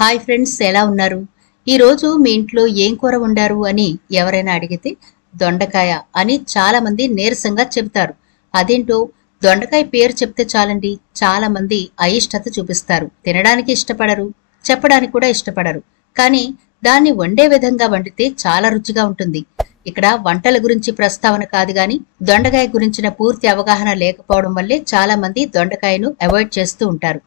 Hi friends, ఎలా ఉన్నారు? ఈరోజు మీ ఇంట్లో ఏం కూర వండారు అని ఎవరైనా అడిగితే దొండకాయ అని చాలా మంది నీరసంగా చెబుతారు. అదేంటో దొండకాయ పేరు చెప్తే చాలండి, చాలా మంది అయిష్టత చూపిస్తారు. తినడానికి ఇష్టపడరు, చెప్పడానికి కూడా ఇష్టపడరు. కానీ దాన్ని వండే విధంగా వండితే చాలా రుచిగా ఉంటుంది. ఇక్కడ వంటల గురించి ప్రస్తావన కాదు గాని దొండకాయ గురించిన పూర్తి అవగాహన లేకపోవడం వల్లే చాలా మంది దొండకాయను అవాయిడ్ చేస్తూ ఉంటారు.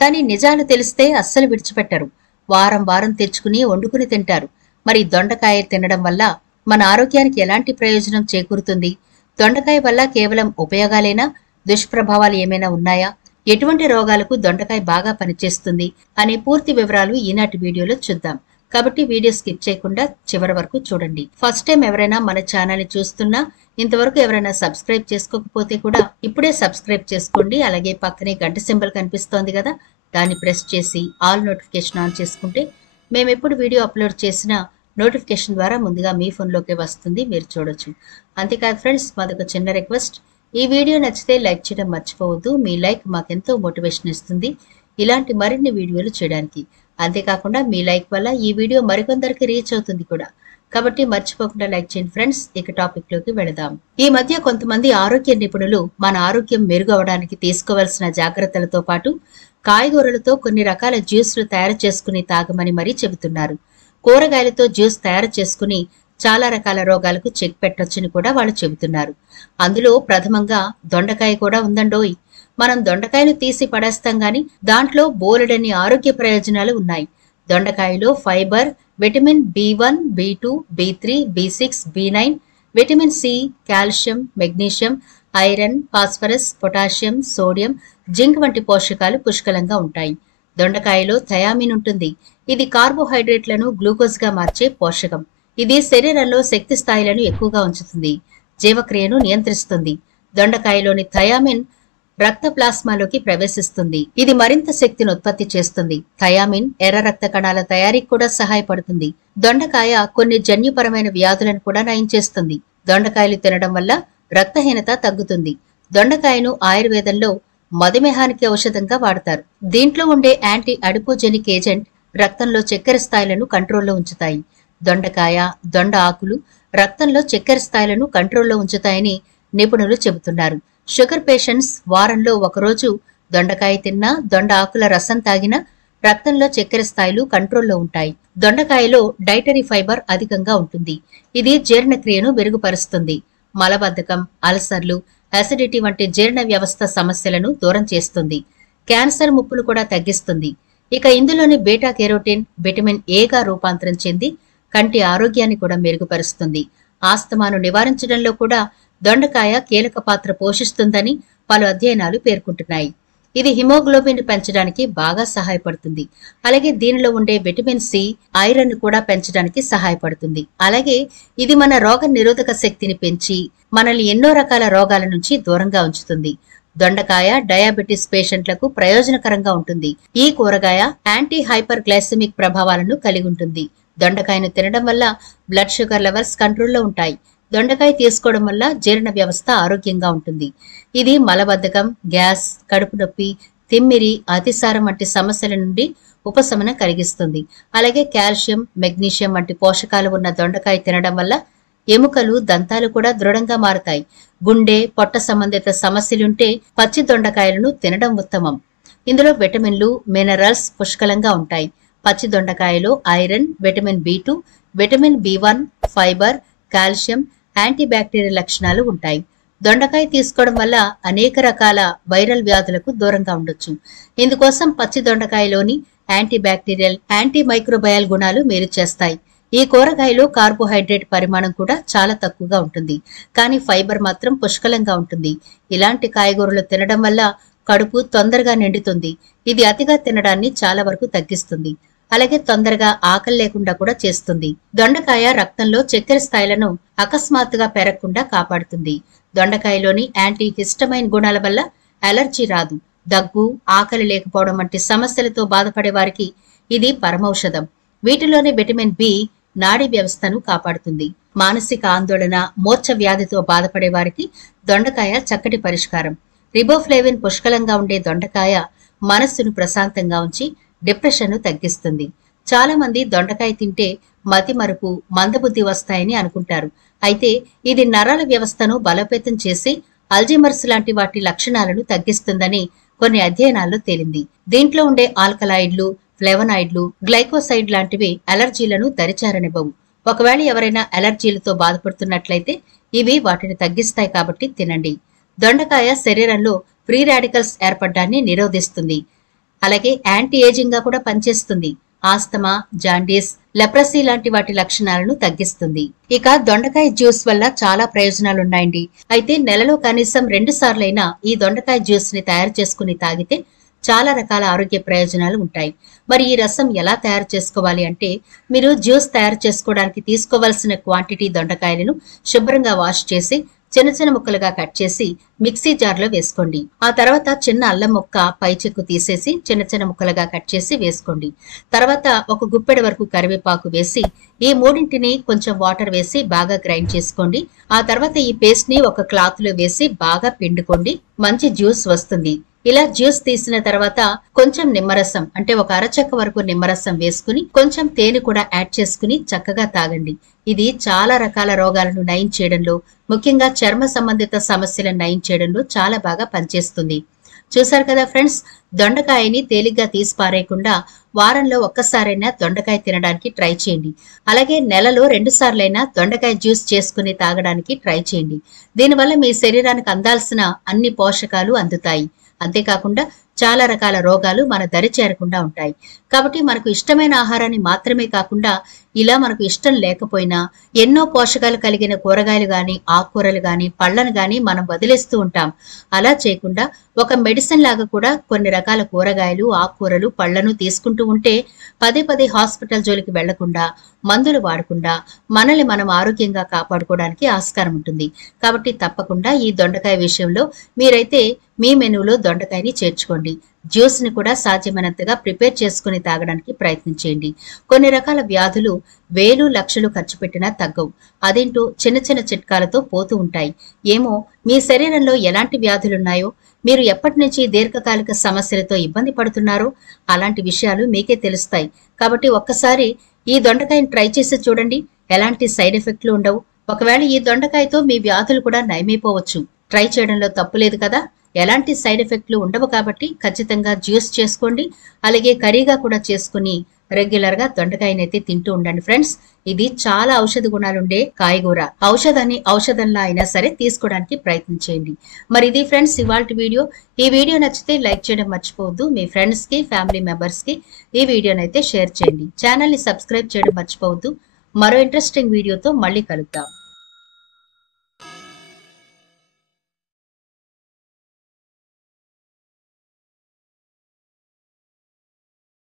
కానీ నిజాలు తెలిస్తే అస్సలు విడిచిపెట్టరు. వారం వారం తెచ్చుకుని వండుకుని తింటారు. మరి దొండకాయ తినడం వల్ల మన ఆరోగ్యానికి ఎలాంటి ప్రయోజనం చేకూరుతుంది? దొండకాయ వల్ల కేవలం ఉపయోగాలేనా? దుష్ప్రభావాలు ఏమైనా ఉన్నాయా? ఎటువంటి రోగాలకు దొండకాయ బాగా పనిచేస్తుంది అనే పూర్తి వివరాలు ఈనాటి వీడియోలో చూద్దాం. కాబట్టి వీడియో స్కిప్ చేయకుండా చివరి వరకు చూడండి. ఫస్ట్ టైం ఎవరైనా మన ఛానల్ ని చూస్తున్నా, ఇంతవరకు ఎవరైనా సబ్స్క్రైబ్ చేసుకోకపోతే కూడా ఇప్పుడే సబ్స్క్రైబ్ చేసుకోండి. అలాగే పక్కనే గంట సింబల్ కనిపిస్తోంది కదా, దాన్ని ప్రెస్ చేసి ఆల్ నోటిఫికేషన్ ఆన్ చేసుకుంటే మేము ఎప్పుడు వీడియో అప్లోడ్ చేసినా నోటిఫికేషన్ ద్వారా ముందుగా మీ ఫోన్లోకి వస్తుంది, మీరు చూడొచ్చు. అంతేకాదు ఫ్రెండ్స్, మాదొక చిన్న రిక్వెస్ట్, ఈ వీడియో నచ్చితే లైక్ చేయడం మర్చిపోవద్దు. మీ లైక్ మాకెంతో మోటివేషన్ ఇస్తుంది ఇలాంటి మరిన్ని వీడియోలు చేయడానికి. అంతేకాకుండా మీ లైక్ వల్ల ఈ వీడియో మరికొందరికి రీచ్ అవుతుంది కూడా. కాబట్టి మర్చిపోకుండా లైక్ చేయండి ఫ్రెండ్స్. ఇక టాపిక్ లోకి వెళదాం. ఈ మధ్య కొంతమంది ఆరోగ్య నిపుణులు మన ఆరోగ్యం మెరుగవడానికి తీసుకోవాల్సిన జాగ్రత్తలతో పాటు కాయగూరలతో కొన్ని రకాల జ్యూస్లు తయారు చేసుకుని తాగమని మరీ చెబుతున్నారు. కూరగాయలతో జ్యూస్ తయారు చేసుకుని చాలా రకాల రోగాలకు చెక్ పెట్టొచ్చని కూడా వాళ్ళు చెబుతున్నారు. అందులో ప్రథమంగా దొండకాయ కూడా ఉందండోయ్. మనం దొండకాయను తీసి పడేస్తాం గాని దాంట్లో బోలెడన్ని ఆరోగ్య ప్రయోజనాలు ఉన్నాయి. దొండకాయలో fibre, vitamin B1, B2, B3, B6, B9, vitamin C, calcium, magnesium, iron, phosphorus, potassium, sodium, zinc వంటి పోషకాలు పుష్కలంగా ఉంటాయి. దొండకాయలో థయామిన్ ఉంటుంది. ఇది కార్బోహైడ్రేట్లను గ్లూకోజ్ గా మార్చే పోషకం. ఇది శరీరంలో శక్తి స్థాయిలను ఎక్కువగా ఉంచుతుంది, జీవక్రియను నియంత్రిస్తుంది. దొండకాయలోని థయామిన్ రక్త ప్లాస్మాలోకి ప్రవేశిస్తుంది. ఇది మరింత శక్తిని ఉత్పత్తి చేస్తుంది. థయామిన్ ఎర్ర రక్త కణాల తయారీకి కూడా సహాయపడుతుంది. దొండకాయ కొన్ని జన్యుపరమైన వ్యాధులను కూడా నయం చేస్తుంది. దొండకాయలు తినడం వల్ల రక్తహీనత తగ్గుతుంది. దొండకాయను ఆయుర్వేదంలో మధుమేహానికి ఔషధంగా వాడతారు. దీంట్లో ఉండే యాంటీ అడిపోజెనిక్ ఏజెంట్ రక్తంలో చక్కెర స్థాయిలను కంట్రోల్లో ఉంచుతాయి. దొండకాయ, దొండ ఆకులు రక్తంలో చక్కెర స్థాయిలను కంట్రోల్లో ఉంచుతాయని నిపుణులు చెబుతున్నారు. షుగర్ పేషెంట్స్ వారంలో ఒకరోజు దొండకాయ తిన్నా, దొండ ఆకుల రసం తాగినా రక్తంలో చక్కెర స్థాయిలు కంట్రోల్లో ఉంటాయి. దొండకాయలో డైటరీ ఫైబర్ అధికంగా ఉంటుంది. ఇది జీర్ణక్రియను మెరుగుపరుస్తుంది. మలబద్ధకం, అల్సర్లు, అసిడిటీ వంటి జీర్ణ వ్యవస్థ సమస్యలను దూరం చేస్తుంది. క్యాన్సర్ ముప్పులు కూడా తగ్గిస్తుంది. ఇక ఇందులోని బీటా కెరోటిన్ విటమిన్ ఏగా రూపాంతరం చెంది కంటి ఆరోగ్యాన్ని కూడా మెరుగుపరుస్తుంది. ఆస్తమాను నివారించడంలో కూడా దొండకాయ కీలక పాత్ర పోషిస్తుందని పలు అధ్యయనాలు పేర్కొంటున్నాయి. ఇది హిమోగ్లోబిన్ పెంచడానికి బాగా సహాయపడుతుంది. అలాగే దీనిలో ఉండే విటమిన్ సి ఐరన్ కూడా పెంచడానికి సహాయపడుతుంది. అలాగే ఇది మన రోగ నిరోధక శక్తిని పెంచి మనల్ని ఎన్నో రకాల రోగాల నుంచి దూరంగా ఉంచుతుంది. దొండకాయ డయాబెటిస్ పేషెంట్లకు ప్రయోజనకరంగా ఉంటుంది. ఈ కూరగాయ యాంటీ హైపర్ గ్లైసెమిక్ ప్రభావాలను కలిగి ఉంటుంది. దొండకాయను తినడం వల్ల బ్లడ్ షుగర్ లెవెల్స్ కంట్రోల్లో ఉంటాయి. దొండకాయ తీసుకోవడం వల్ల జీర్ణ వ్యవస్థ ఆరోగ్యంగా ఉంటుంది. ఇది మలబద్ధకం, గ్యాస్, కడుపు నొప్పి, తిమ్మిరి, అతిసారం వంటి సమస్యల నుండి ఉపశమనం కలిగిస్తుంది. అలాగే కాల్షియం, మెగ్నీషియం వంటి పోషకాలు ఉన్న దొండకాయ తినడం వల్ల ఎముకలు, దంతాలు కూడా దృఢంగా మారతాయి. గుండె, పొట్ట సంబంధిత సమస్యలుంటే పచ్చి దొండకాయలను తినడం ఉత్తమం. ఇందులో విటమిన్లు, మినరల్స్ పుష్కలంగా ఉంటాయి. పచ్చి దొండకాయలో iron, vitamin B2, vitamin B1, fibre, calcium, antibacterial లక్షణాలు ఉంటాయి. దొండకాయ తీసుకోవడం వల్ల అనేక రకాల వైరల్ వ్యాధులకు దూరంగా ఉండొచ్చు. ఇందుకోసం పచ్చి దొండకాయలోని యాంటీబ్యాక్టీరియల్, యాంటీమైక్రోబయల్ గుణాలు మేలు చేస్తాయి. ఈ కూరగాయలో కార్బోహైడ్రేట్ పరిమాణం కూడా చాలా తక్కువగా ఉంటుంది, కానీ ఫైబర్ మాత్రం పుష్కలంగా ఉంటుంది. ఇలాంటి కాయగూరలు తినడం వల్ల కడుపు తొందరగా నిండుతుంది. ఇది అతిగా తినడాన్ని చాలా వరకు తగ్గిస్తుంది. అలాగే తొందరగా ఆకలి లేకుండా కూడా చేస్తుంది. దొండకాయ రక్తంలో చక్కెర స్థాయిలను అకస్మాత్తుగా పెరగకుండా కాపాడుతుంది. దొండకాయలోని యాంటీ హిస్టమైన్ గుణాల వల్ల అలర్జీ రాదు. దగ్గు, ఆకలి లేకపోవడం వంటి సమస్యలతో బాధపడే వారికి ఇది పరమౌషధం. వీటిలోని విటమిన్ బి నాడీ వ్యవస్థను కాపాడుతుంది. మానసిక ఆందోళన, మూర్ఛ వ్యాధితో బాధపడే వారికి దొండకాయ చక్కటి పరిష్కారం. రిబోఫ్లేవిన్ పుష్కలంగా ఉండే దొండకాయ మనస్సును ప్రశాంతంగా ఉంచి డిప్రెషన్ను తగ్గిస్తుంది. చాలా మంది దొండకాయ తింటే మతిమరుపు, మందబుద్ధి వస్తాయని అనుకుంటారు. అయితే ఇది నరాల వ్యవస్థను బలోపేతం చేసి అల్జీమర్స్ లాంటి వాటి లక్షణాలను తగ్గిస్తుందని కొన్ని అధ్యయనాల్లో తేలింది. దీంట్లో ఉండే ఆల్కలాయిడ్లు, ఫ్లేవనాయిడ్లు, గ్లైకోసైడ్ లాంటివి అలర్జీలను దరిచారనివ్వవు. ఒకవేళ ఎవరైనా అలర్జీలతో బాధపడుతున్నట్లయితే ఇవి వాటిని తగ్గిస్తాయి కాబట్టి తినండి. దొండకాయ శరీరంలో ఫ్రీ రాడికల్స్ ఏర్పడ్డాన్ని నిరోధిస్తుంది. అలాగే యాంటీ ఏజింగ్ గా కూడా పనిచేస్తుంది. ఆస్తమా, జాండీస్, లెప్రసీ లాంటి వాటి లక్షణాలను తగ్గిస్తుంది. ఇక దొండకాయ జ్యూస్ వల్ల చాలా ప్రయోజనాలున్నాయండి. అయితే నెలలో కనీసం 2 సార్లైనా ఈ దొండకాయ జ్యూస్ ని తయారు చేసుకుని తాగితే చాలా రకాల ఆరోగ్య ప్రయోజనాలు ఉంటాయి. మరి ఈ రసం ఎలా తయారు చేసుకోవాలి అంటే, మీరు జ్యూస్ తయారు చేసుకోవడానికి తీసుకోవాల్సిన క్వాంటిటీ దొండకాయలను శుభ్రంగా వాష్ చేసి చిన్న చిన్న ముక్కలుగా కట్ చేసి మిక్సీ జార్లో వేసుకోండి. ఆ తర్వాత చిన్న అల్లం ముక్క పై చెక్కు తీసేసి చిన్న చిన్న ముక్కలుగా కట్ చేసి వేసుకోండి. తర్వాత ఒక గుప్పెడు వరకు కరివేపాకు వేసి ఈ మూడింటిని కొంచెం వాటర్ వేసి బాగా గ్రైండ్ చేసుకోండి. ఆ తర్వాత ఈ పేస్ట్ ని ఒక క్లాత్ లో వేసి బాగా పిండుకోండి. మంచి జ్యూస్ వస్తుంది. ఇలా జ్యూస్ తీసిన తర్వాత కొంచెం నిమ్మరసం అంటే ఒక అరచెక్క వరకు నిమ్మరసం వేసుకుని కొంచెం తేనె కూడా యాడ్ చేసుకుని చక్కగా తాగండి. ఇది చాలా రకాల రోగాలను నయం చేయడంలో, ముఖ్యంగా చర్మ సంబంధిత సమస్యలను నయం చేయడంలో చాలా బాగా పనిచేస్తుంది. చూసారు కదా ఫ్రెండ్స్, దొండకాయని తేలిగ్గా తీసి పారేయకుండా వారంలో ఒక్కసారైనా దొండకాయ తినడానికి ట్రై చేయండి. అలాగే నెలలో 2 సార్లైనా దొండకాయ జ్యూస్ చేసుకుని తాగడానికి ట్రై చేయండి. దీనివల్ల మీ శరీరానికి అందాల్సిన అన్ని పోషకాలు అందుతాయి. అంతేకాకుండా చాలా రకాల రోగాలు మన దరి చేరకుండా ఉంటాయి. కాబట్టి మనకు ఇష్టమైన ఆహారాన్ని మాత్రమే కాకుండా ఇలా మనకు ఇష్టం లేకపోయినా ఎన్నో పోషకాలు కలిగిన కూరగాయలు గాని, ఆకుకూరలు గాని, పళ్లను గాని మనం వదిలేస్తూ ఉంటాం. అలా చేయకుండా ఒక మెడిసిన్ లాగా కూడా కొన్ని రకాల కూరగాయలు, ఆకుకూరలు, పళ్లను తీసుకుంటూ ఉంటే పదే పదే హాస్పిటల్ జోలికి వెళ్లకుండా, మందులు వాడకుండా మనల్ని మనం ఆరోగ్యంగా కాపాడుకోవడానికి ఆస్కారం ఉంటుంది. కాబట్టి తప్పకుండా ఈ దొండకాయ విషయంలో మీరైతే మీ మెనూలో దొండకాయని చేర్చుకోండి. జ్యూస్ ని కూడా సాధ్యమైనంతగా ప్రిపేర్ చేసుకుని తాగడానికి ప్రయత్నించేయండి. కొన్ని రకాల వ్యాధులు వేలు లక్షలు ఖర్చు పెట్టినా తగ్గవు. అదేంటో చిన్న చిన్న చిట్కాలతో పోతూ ఉంటాయి. ఏమో మీ శరీరంలో ఎలాంటి వ్యాధులున్నాయో, మీరు ఎప్పటి నుంచి దీర్ఘకాలిక సమస్యలతో ఇబ్బంది పడుతున్నారో అలాంటి విషయాలు మీకే తెలుస్తాయి. కాబట్టి ఒక్కసారి ఈ దొండకాయని ట్రై చేసి చూడండి. ఎలాంటి సైడ్ ఎఫెక్ట్లు ఉండవు. ఒకవేళ ఈ దొండకాయతో మీ వ్యాధులు కూడా నయమైపోవచ్చు. ట్రై చేయడంలో తప్పులేదు కదా. ఎలాంటి సైడ్ ఎఫెక్ట్లు ఉండవు కాబట్టి ఖచ్చితంగా జ్యూస్ చేసుకోండి. అలాగే కర్రీగా కూడా చేసుకుని రెగ్యులర్ గా దొండకాయనైతే తింటూ ఉండండి ఫ్రెండ్స్. ఇది చాలా ఔషధ గుణాలుండే కాయగూర. ఔషధాన్ని ఔషధంలా అయినా సరే తీసుకోవడానికి ప్రయత్నించేయండి. మరి ఇది ఫ్రెండ్స్ ఇవాల్టి వీడియో. ఈ వీడియో నచ్చితే లైక్ చేయడం మర్చిపోవద్దు. మీ ఫ్రెండ్స్ కి, ఫ్యామిలీ మెంబర్స్ కి ఈ వీడియోనైతే షేర్ చేయండి. ఛానల్ ని సబ్స్క్రైబ్ చేయడం మర్చిపోవద్దు. మరో ఇంట్రెస్టింగ్ వీడియోతో మళ్ళీ కలుద్దాం.